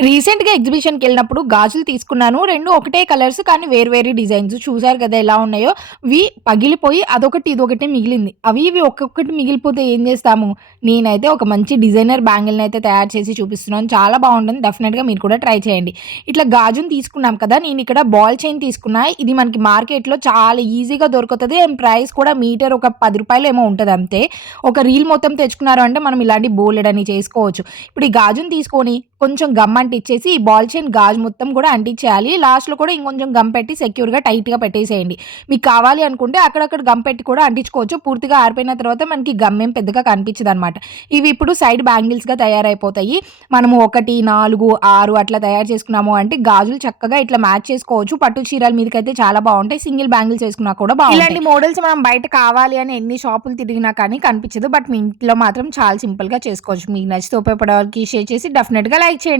రీసెంట్‌గా ఎగ్జిబిషన్‌కెళ్ళినప్పుడు గాజులు తీసుకున్నాను. 2 ఒకటే కలర్స్ కానీ వేరు వేరు డిజైన్స్. చూసారు కదా ఎలా ఉన్నాయో. ఇవి పగిలిపోయి అదొకటి, ఇదొకటి మిగిలింది. అవి ఇవి ఒక్కొక్కటి మిగిలిపోతే ఏం చేస్తాము? నేనైతే ఒక మంచి డిజైనర్ బ్యాంగిల్‌నయితే తయారు చేసి చూపిస్తున్నాను. చాలా బావుంటుంది. డెఫినిట్‌గా మీరు కూడా ట్రై చేయండి. ఇట్లా గాజుని తీసుకున్నాం కదా! నేనిక్కడ బాల్ చైన్ తీసుకున్నా. ఇది మనకి మార్కెట్‌లో చాలా ఈజీగా దొరుకుతది. అండ్ ప్రైస్ కూడా మీటర్ ఒక రూ. 10 ఏమో ఉంటది అంతే. ఒక రీల్ మొత్తం తెచ్చుకున్నారు అంటే మనం ఇలాంటి బోలెడన్ని చేసుకోవచ్చు. ఇప్పుడు ఈ గాజుని తీసుకొని కొంచెం గమ్ అంటిచ్చేసి ఈ బాల్ చైన్ గాజు మొత్తం కూడా అంటించేయాలి. లాస్ట్‌లో కూడా ఇంకొంచెం గమ్ పెట్టి సెక్యూర్‌గా టైట్‌గా పెట్టేసేయండి. మీకు కావాలి అనుకుంటే అక్కడక్కడ గమ్ పెట్టి కూడా అంటించుకోవచ్చు. పూర్తిగా ఆరిపోయిన తర్వాత మనకి గమ్ ఏం పెద్దగా కనిపించదనమాట. ఇవి ఇప్పుడు సైడ్ బ్యాంగిల్స్‌గా తయారైపోతాయి. మనము 1, 4, 6 అట్లా తయారు చేసుకున్నాము అంటే గాజులు చక్కగా ఇట్లా మ్యాచ్ చేసుకోవచ్చు. పట్టు చీరల మీదకైతే చాలా బావుంటాయి. సింగిల్ బ్యాంగిల్స్ వేసుకున్నా కూడా బావుంటాయి. ఇలాంటి మోడల్స్ మనం బయట కావాలి అని ఎన్ని షాపులు తిరిగినా కానీ కనిపించదు. బట్ మీ ఇంట్లో మాత్రం చాలా సింపుల్‌గా చేసుకోవచ్చు. మీకు నచ్చితే ఉపయోగపడే వారికి షేర్ చేసి డెఫినిట్‌గా లైక్ చేయండి.